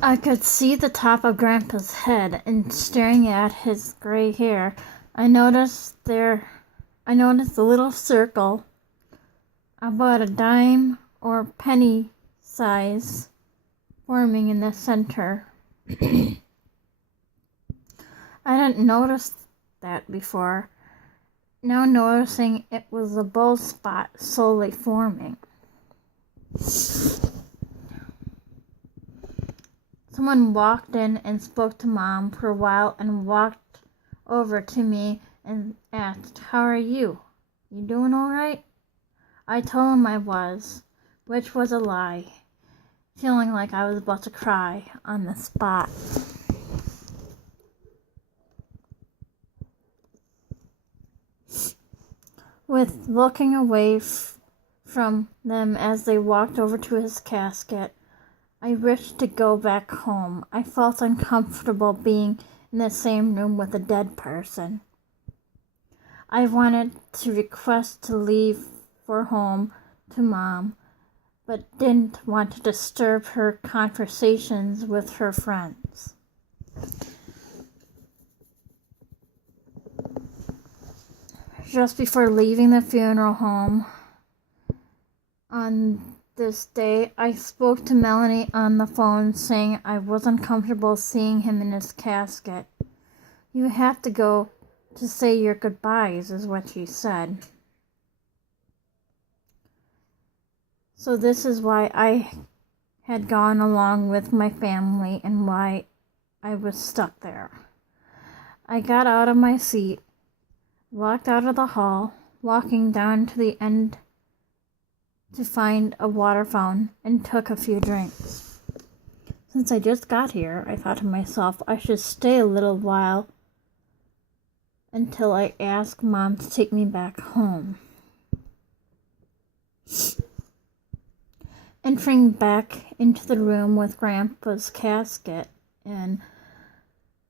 I could see the top of Grandpa's head, and staring at his gray hair, I noticed a little circle about a dime or penny size forming in the center. I didn't notice that before. Now noticing it was a bald spot slowly forming. Someone walked in and spoke to Mom for a while and walked over to me and asked, "How are you? You doing all right?" I told him I was, which was a lie, feeling like I was about to cry on the spot. With looking away from them as they walked over to his casket, I wished to go back home. I felt uncomfortable being in the same room with a dead person. I wanted to request to leave for home to Mom, but didn't want to disturb her conversations with her friends. Just before leaving the funeral home on this day, I spoke to Melanie on the phone saying I wasn't comfortable seeing him in his casket. "You have to go to say your goodbyes," is what she said. So this is why I had gone along with my family and why I was stuck there. I got out of my seat, walked out of the hall, walking down to the end to find a water fountain, and took a few drinks. Since I just got here, I thought to myself I should stay a little while until I asked Mom to take me back home. Entering back into the room with Grandpa's casket, and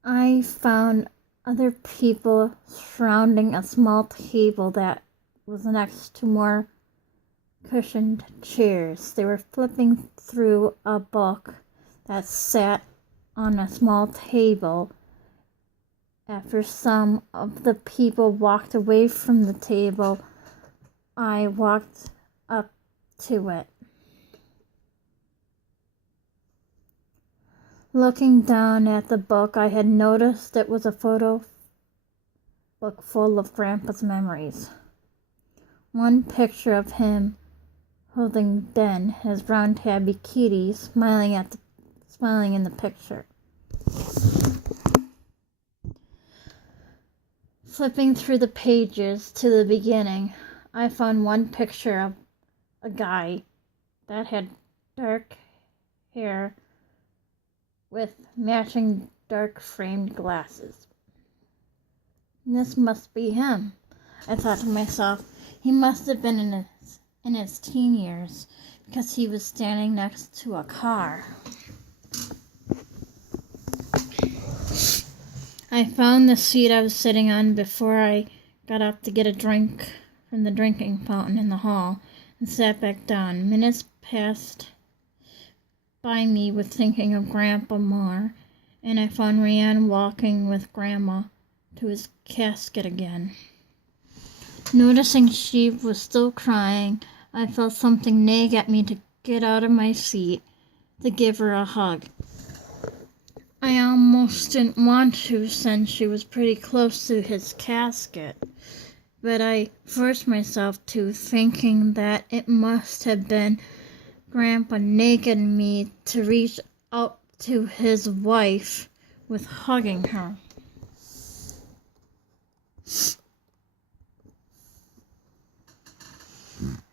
I found other people surrounding a small table that was next to more cushioned chairs. They were flipping through a book that sat on a small table. After some of the people walked away from the table, I walked up to it. Looking down at the book, I had noticed it was a photo book full of Grandpa's memories. One picture of him holding Ben, his brown tabby kitty, smiling in the picture. Flipping through the pages to the beginning, I found one picture of a guy that had dark hair with matching dark framed glasses. This must be him, I thought to myself. He must have been in his teen years because he was standing next to a car. I found the seat I was sitting on before I got up to get a drink from the drinking fountain in the hall and sat back down. Minutes passed by me with thinking of Grandpa more, and I found Rhiannon walking with Grandma to his casket again. Noticing she was still crying, I felt something nag at me to get out of my seat to give her a hug. I almost didn't want to since she was pretty close to his casket, but I forced myself to, thinking that it must have been Grandpa nagging me to reach out to his wife with hugging her.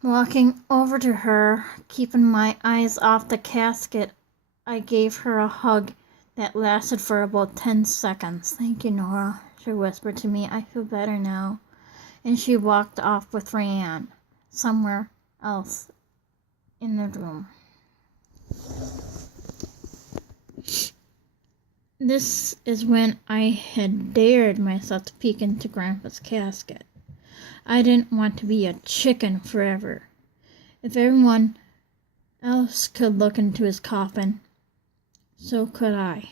Walking over to her, keeping my eyes off the casket, I gave her a hug that lasted for about 10 seconds. "Thank you, Nora," she whispered to me. "I feel better now." And she walked off with Rhiannon somewhere else in the room. This is when I had dared myself to peek into Grandpa's casket. I didn't want to be a chicken forever. If everyone else could look into his coffin, so could I.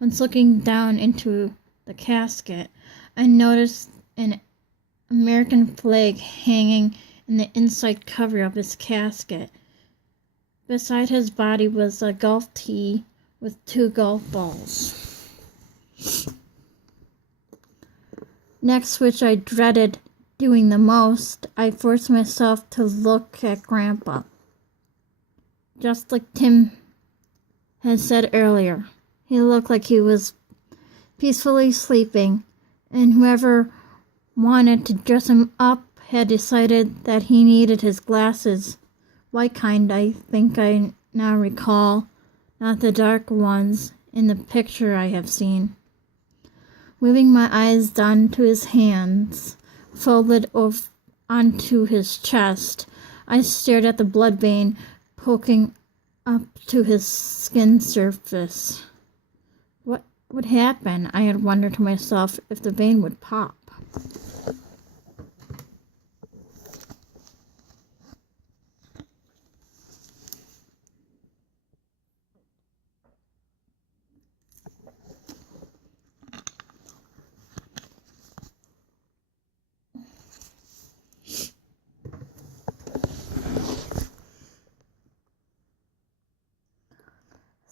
Once looking down into the casket, I noticed an American flag hanging in the inside cover of his casket. Beside his body was a golf tee with 2 golf balls. Next, which I dreaded doing the most, I forced myself to look at Grandpa. Just like Tim had said earlier, he looked like he was peacefully sleeping, and whoever wanted to dress him up had decided that he needed his glasses. White kind, I think I now recall, not the dark ones in the picture I have seen. Moving my eyes down to his hands, folded onto his chest, I stared at the blood vein poking up to his skin surface. What would happen? I had wondered to myself if the vein would pop.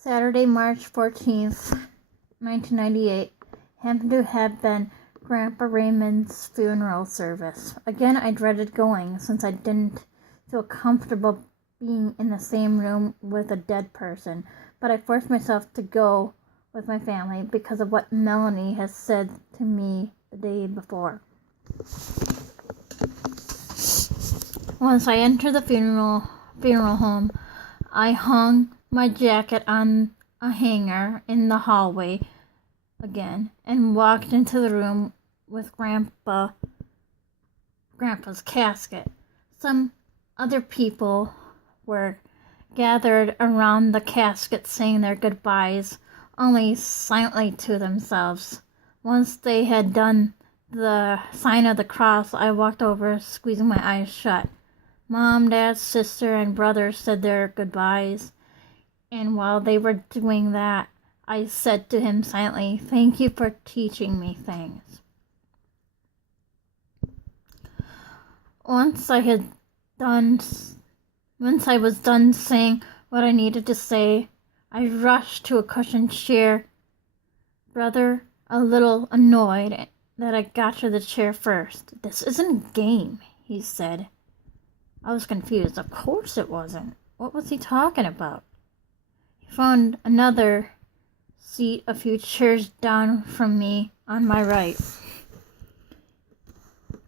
Saturday, March 14th, 1998, happened to have been Grandpa Raymond's funeral service. Again, I dreaded going since I didn't feel comfortable being in the same room with a dead person, but I forced myself to go with my family because of what Melanie has said to me the day before. Once I entered the funeral home, I hung my jacket on a hanger in the hallway again and walked into the room with Grandpa's casket. Some other people were gathered around the casket saying their goodbyes, only silently to themselves. Once they had done the sign of the cross, I walked over, squeezing my eyes shut. Mom, Dad, sister, and brother said their goodbyes. And while they were doing that, I said to him silently, "Thank you for teaching me things." Once I was done saying what I needed to say, I rushed to a cushioned chair. Brother, a little annoyed that I got to the chair first. "This isn't a game," he said. I was confused. Of course it wasn't. What was he talking about? He found another seat a few chairs down from me on my right.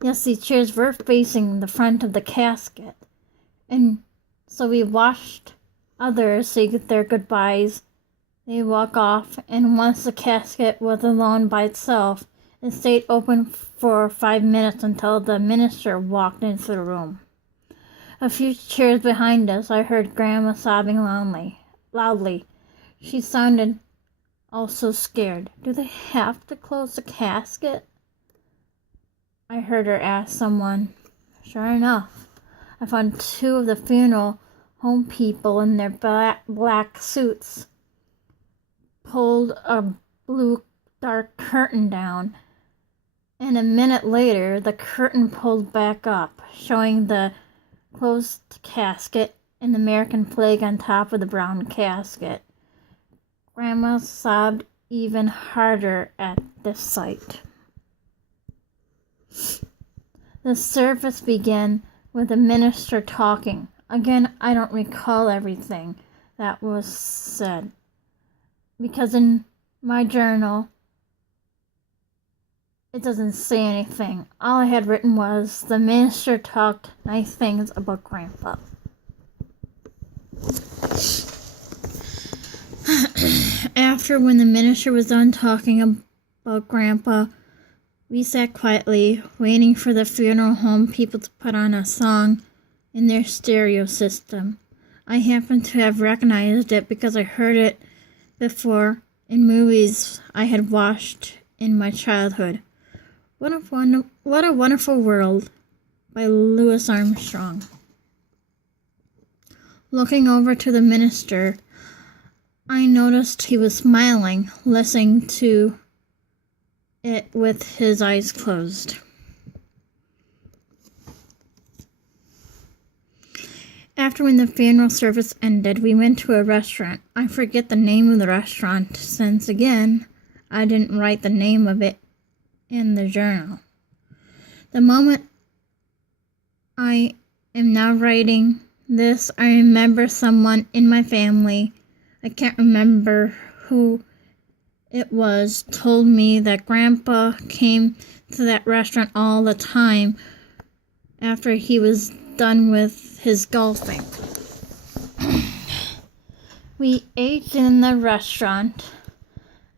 Yes, these chairs were facing the front of the casket, and so we watched others say their goodbyes. They walk off, and once the casket was alone by itself, it stayed open for 5 minutes until the minister walked into the room. A few chairs behind us, I heard Grandma sobbing loudly. She sounded also scared. "Do they have to close the casket?" I heard her ask someone. Sure enough, I found 2 of the funeral home people in their black suits pulled a blue dark curtain down, and a minute later the curtain pulled back up, showing the closed casket and the American flag on top of the brown casket. Grandma sobbed even harder at this sight. The service began with the minister talking. Again, I don't recall everything that was said, because in my journal it doesn't say anything. All I had written was, the minister talked nice things about Grandpa. After, when the minister was done talking about Grandpa, we sat quietly, waiting for the funeral home people to put on a song in their stereo system. I happened to have recognized it because I heard it before in movies I had watched in my childhood. What a Wonderful World by Louis Armstrong. Looking over to the minister, I noticed he was smiling, listening to it with his eyes closed. After when the funeral service ended, we went to a restaurant. I forget the name of the restaurant since, again, I didn't write the name of it in the journal. The moment I am now writing this, I remember someone in my family, I can't remember who it was, told me that Grandpa came to that restaurant all the time after he was done with his golfing. We ate in the restaurant,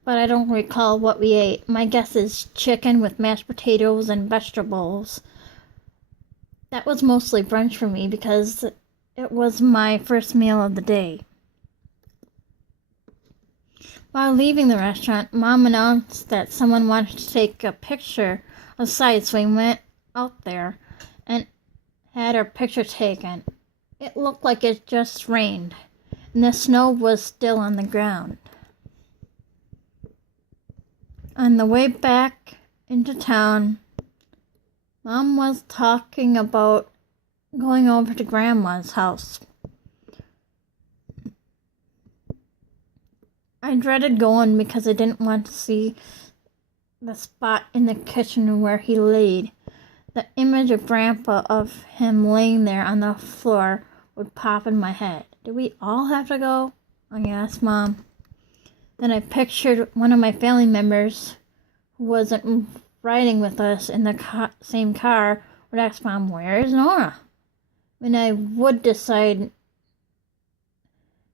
but I don't recall what we ate. My guess is chicken with mashed potatoes and vegetables. That was mostly brunch for me because it was my first meal of the day. While leaving the restaurant, Mom announced that someone wanted to take a picture outside, so we went out there and had our picture taken. It looked like it just rained, and the snow was still on the ground. On the way back into town, Mom was talking about going over to Grandma's house. I dreaded going because I didn't want to see the spot in the kitchen where he laid. The image of Grandpa, of him laying there on the floor, would pop in my head. Do we all have to go? I asked Mom. Then I pictured one of my family members who wasn't riding with us in the same car would ask Mom, "Where is Nora?" And I would decide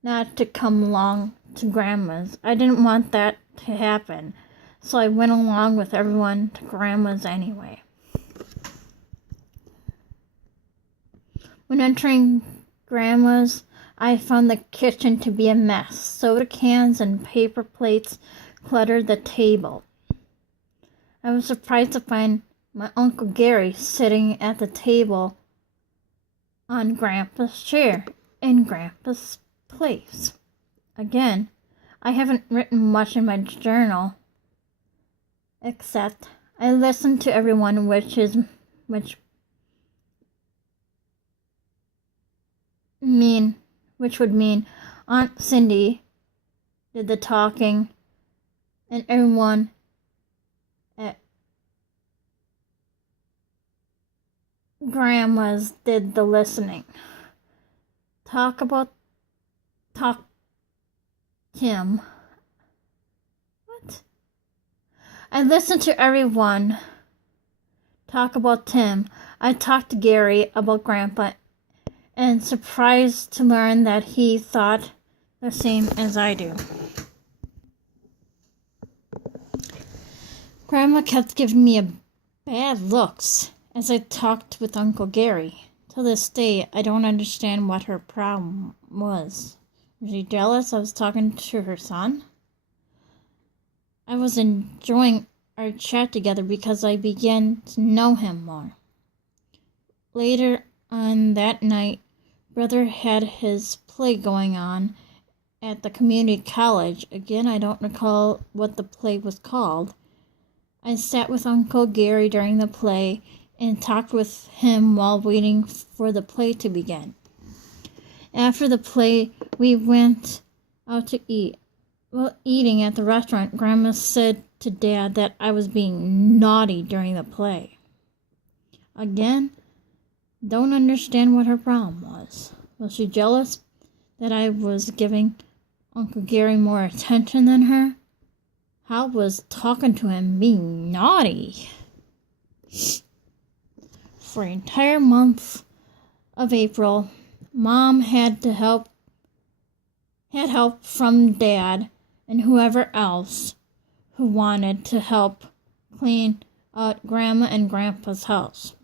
not to come along to Grandma's. I didn't want that to happen, so I went along with everyone to Grandma's anyway. When entering Grandma's, I found the kitchen to be a mess. Soda cans and paper plates cluttered the table. I was surprised to find my Uncle Gary sitting at the table on Grandpa's chair in Grandpa's place. Again, I haven't written much in my journal, except I listened to everyone, which would mean Aunt Cindy did the talking and everyone at Grandma's did the listening. Tim. What? I listened to everyone talk about Tim. I talked to Gary about Grandpa, and surprised to learn that he thought the same as I do. Grandma kept giving me bad looks as I talked with Uncle Gary. To this day, I don't understand what her problem was. Was she jealous I was talking to her son? I was enjoying our chat together because I began to know him more. Later on that night, Brother had his play going on at the community college. Again, I don't recall what the play was called. I sat with Uncle Gary during the play and talked with him while waiting for the play to begin. After the play, we went out to eat. While eating at the restaurant, Grandma said to Dad that I was being naughty during the play. Again, don't understand what her problem was. Was she jealous that I was giving Uncle Gary more attention than her? How was talking to him being naughty? For an entire month of April, Mom had help from Dad and whoever else who wanted to help clean out Grandma and Grandpa's house.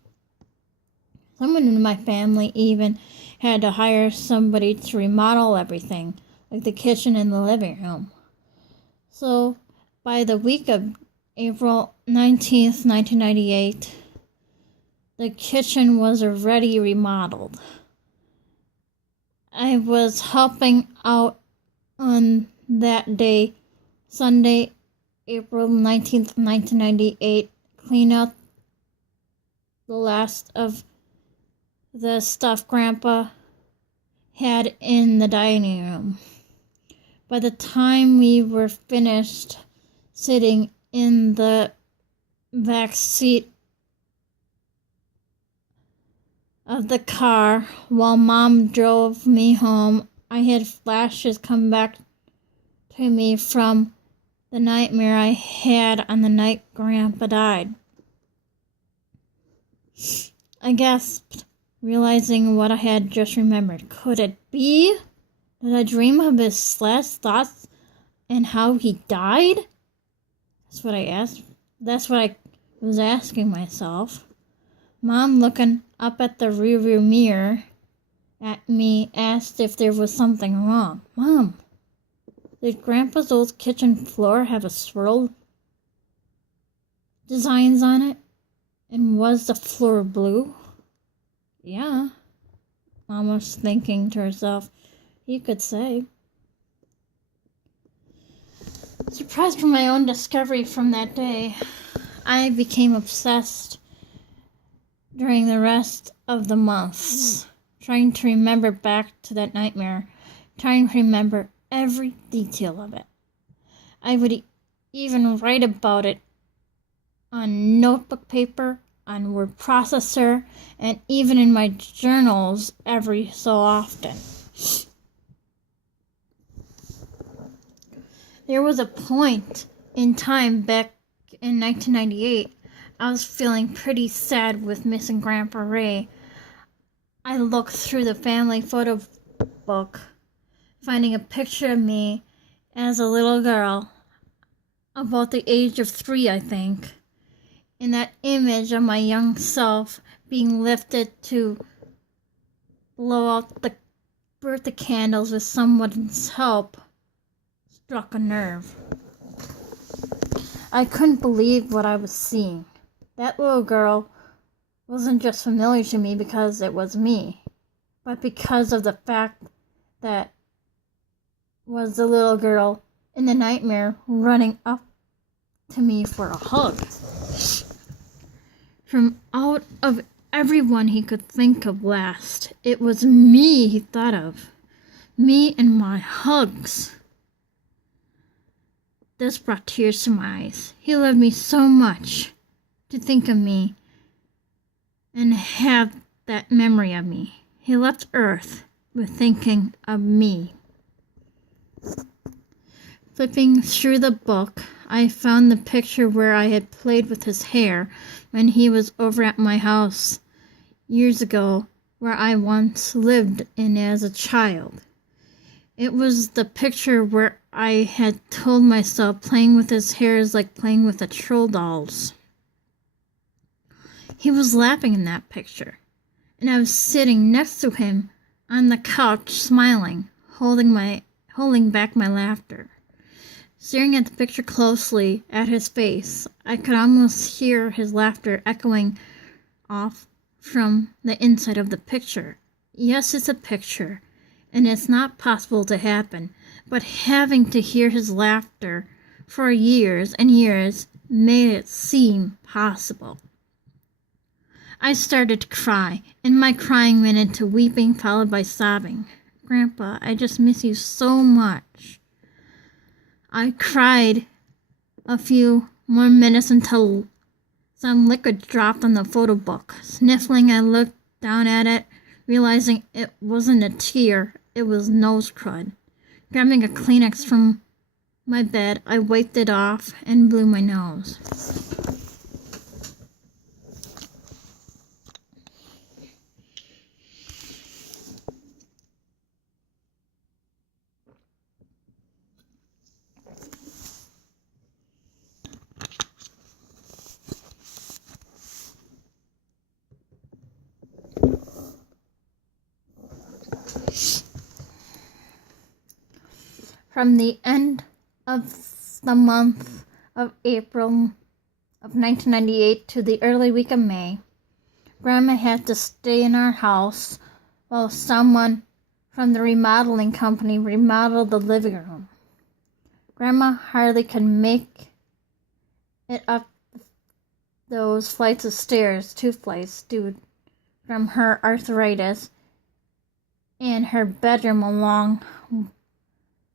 Someone in my family even had to hire somebody to remodel everything, like the kitchen and the living room. So, by the week of April 19th, 1998, the kitchen was already remodeled. I was helping out on that day, Sunday, April 19th, 1998, clean out the last of the stuff Grandpa had in the dining room. By the time we were finished sitting in the back seat of the car while Mom drove me home, I had flashes come back to me from the nightmare I had on the night Grandpa died. I gasped, realizing what I had just remembered. Could it be? Did I dream of his last thoughts and how he died? That's what I was asking myself. Mom, looking up at the rearview mirror at me, asked if there was something wrong. Mom, did Grandpa's old kitchen floor have a swirl designs on it? And was the floor blue? Yeah, Mom was thinking to herself. You could say. Surprised by my own discovery from that day, I became obsessed during the rest of the months, trying to remember back to that nightmare, trying to remember every detail of it. I would even write about it on notebook paper, on word processor, and even in my journals every so often. There was a point in time back in 1998, I was feeling pretty sad with missing Grandpa Ray. I looked through the family photo book, finding a picture of me as a little girl, about the age of 3, I think. In that image of my young self being lifted to blow out the birthday candles with someone's help struck a nerve. I couldn't believe what I was seeing. That little girl wasn't just familiar to me because it was me, but because of the fact that was the little girl in the nightmare running up to me for a hug. From out of everyone he could think of last, it was me he thought of. Me and my hugs. This brought tears to my eyes. He loved me so much to think of me and have that memory of me. He left Earth with thinking of me. Flipping through the book, I found the picture where I had played with his hair when he was over at my house years ago, where I once lived in as a child. It was the picture where I had told myself playing with his hair is like playing with the troll dolls. He was laughing in that picture, and I was sitting next to him on the couch smiling, holding back my laughter. Staring at the picture closely at his face, I could almost hear his laughter echoing off from the inside of the picture. Yes, it's a picture, and it's not possible to happen, but having to hear his laughter for years and years made it seem possible. I started to cry, and my crying went into weeping followed by sobbing. Grandpa, I just miss you so much. I cried a few more minutes until some liquid dropped on the photo book. Sniffling, I looked down at it, realizing it wasn't a tear, it was nose crud. Grabbing a Kleenex from my bed, I wiped it off and blew my nose. From the end of the month of April of 1998 to the early week of May, Grandma had to stay in our house while someone from the remodeling company remodeled the living room. Grandma hardly could make it up those flights of stairs, 2 flights, due from her arthritis, and her bedroom along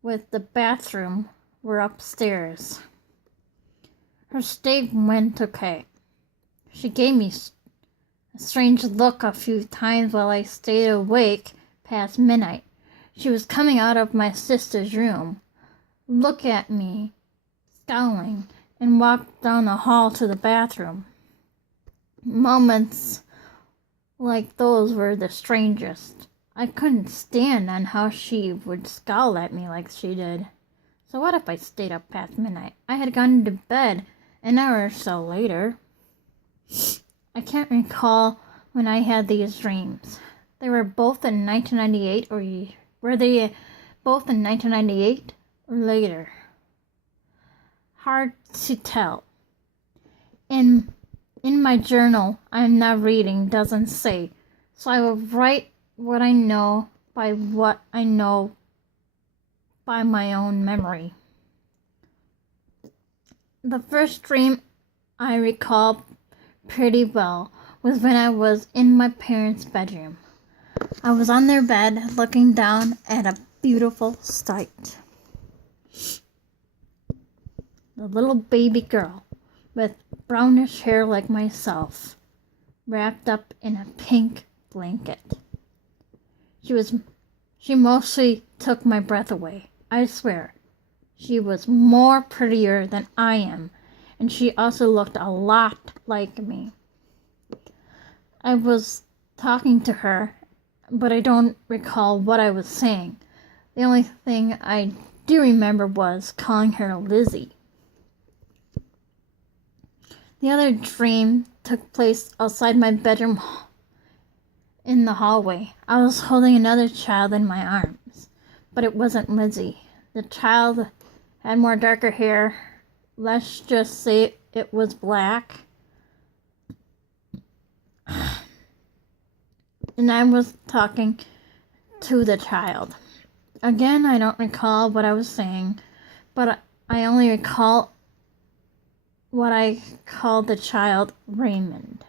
with the bathroom were upstairs. Her state went okay. She gave me a strange look a few times while I stayed awake past midnight. She was coming out of my sister's room, looked at me, scowling, and walked down the hall to the bathroom. Moments like those were the strangest. I couldn't stand on how she would scowl at me like she did. So what if I stayed up past midnight? I had gone to bed an hour or so later. I can't recall when I had these dreams. They were both in 1998, or were they both in 1998 or later? Hard to tell. In my journal, I'm not reading, doesn't say, so I will write what I know by what I know by my own memory. The first dream I recall pretty well was when I was in my parents' bedroom. I was on their bed looking down at a beautiful sight. The little baby girl with brownish hair like myself, wrapped up in a pink blanket. She mostly took my breath away. I swear, she was more prettier than I am, and she also looked a lot like me. I was talking to her, but I don't recall what I was saying. The only thing I do remember was calling her Lizzie. The other dream took place outside my bedroom in the hallway. I was holding another child in my arms, but it wasn't Lizzie. The child had more darker hair. Let's just say it was black. And I was talking to the child. Again, I don't recall what I was saying, but I only recall what I called the child Raymond.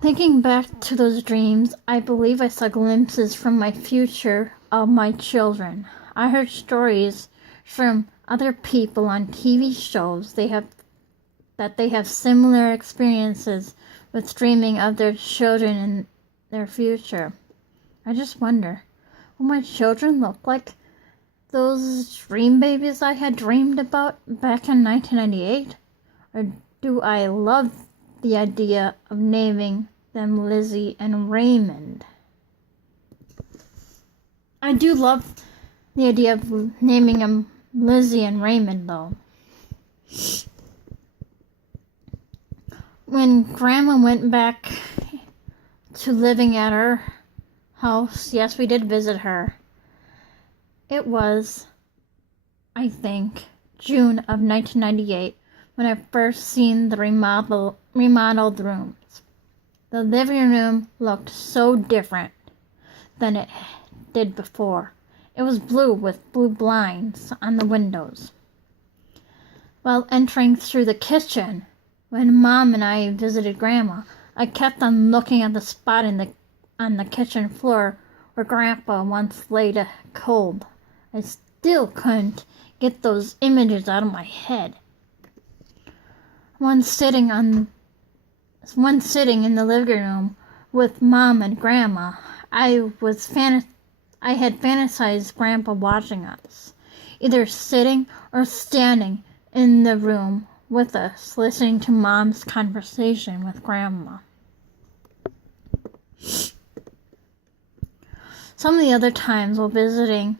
Thinking back to those dreams, I believe I saw glimpses from my future of my children. I heard stories from other people on TV shows that they have similar experiences with dreaming of their children in their future. I just wonder, will my children look like those dream babies I had dreamed about back in 1998? Or do I love the idea of naming them Lizzie and Raymond? I do love the idea of naming them Lizzie and Raymond, though. When Grandma went back to living at her house, yes, we did visit her. It was, I think, June of 1998 when I first seen the remodeled rooms. The living room looked so different than it did before. It was blue with blue blinds on the windows. While entering through the kitchen, when Mom and I visited Grandma, I kept on looking at the spot on the kitchen floor where Grandpa once laid a cold. I still couldn't get those images out of my head. One sitting in the living room with Mom and Grandma, I had fantasized Grandpa watching us, either sitting or standing in the room with us, listening to Mom's conversation with Grandma. Some of the other times while visiting,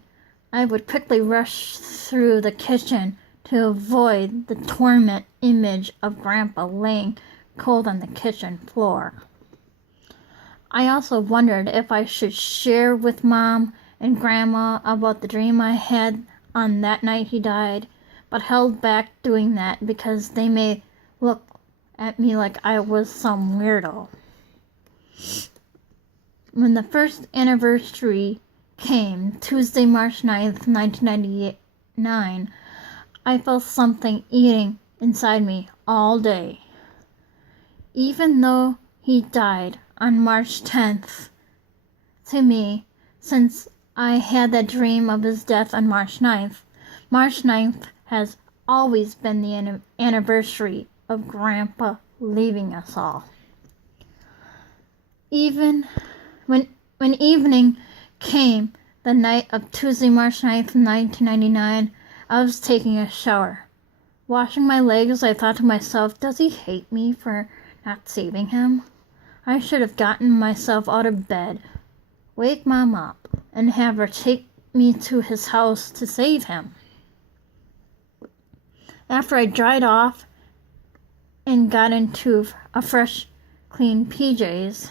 I would quickly rush through the kitchen to avoid the torment image of Grandpa laying cold on the kitchen floor. I also wondered if I should share with Mom and Grandma about the dream I had on that night he died, but held back doing that because they may look at me like I was some weirdo. When the first anniversary came, Tuesday, March 9th, 1999, I felt something eating inside me all day. Even though he died on March 10th, to me, since I had that dream of his death on March 9th has always been the anniversary of Grandpa leaving us all. Even when evening came, the night of Tuesday, March 9th, 1999, I was taking a shower. Washing my legs, I thought to myself, does he hate me for not saving him? I should have gotten myself out of bed, wake Mom up, and have her take me to his house to save him. After I dried off and got into a fresh, clean PJs,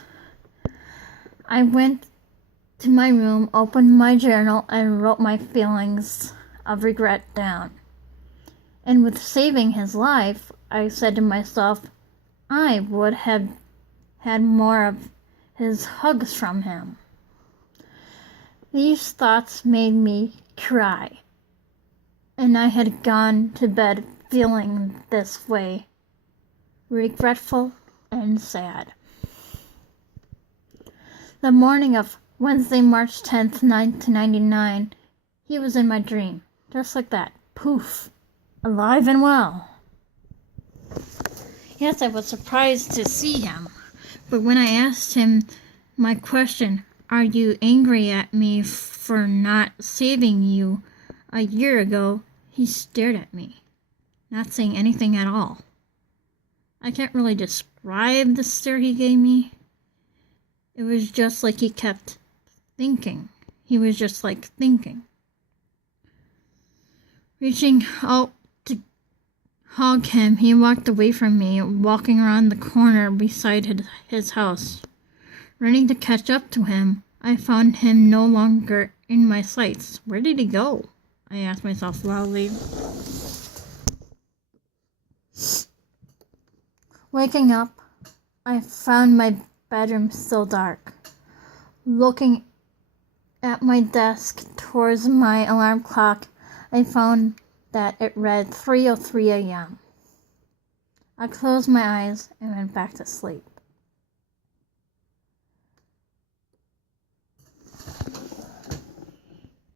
I went to my room, opened my journal, and wrote my feelings of regret down. And with saving his life, I said to myself, I would have had more of his hugs from him. These thoughts made me cry, and I had gone to bed feeling this way, regretful and sad. The morning of Wednesday, March 10th, 1999, he was in my dream, just like that, poof, alive and well. Yes, I was surprised to see him, but when I asked him my question, are you angry at me for not saving you a year ago, he stared at me, not saying anything at all. I can't really describe the stare he gave me. It was just like he kept thinking. He was just like thinking. Reaching out to hug him, he walked away from me, walking around the corner beside his house. Running to catch up to him, I found him no longer in my sights. Where did he go? I asked myself loudly. Waking up, I found my bedroom still dark. Looking at my desk towards my alarm clock, I found that it read 3:03 a.m. I closed my eyes and went back to sleep.